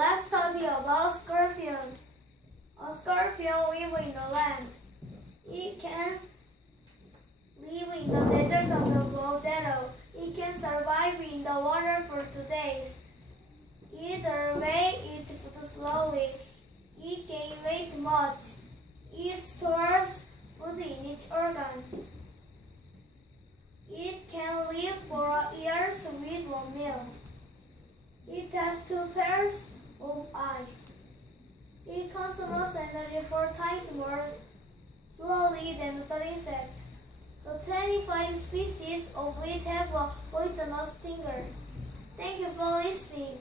let's study about scorpion. A scorpion lives in the land. It can live in the desert of the volcano. It can survive in the water for 2 days. Either way, it food slowly. It can weight much. It stores food in each organ. It can live for years with 1 meal. It has 2 pairs of eyes. It consumes energy 4 times more slowly than the insect. The 25 species of it have a poisonous stinger. Thank you for listening.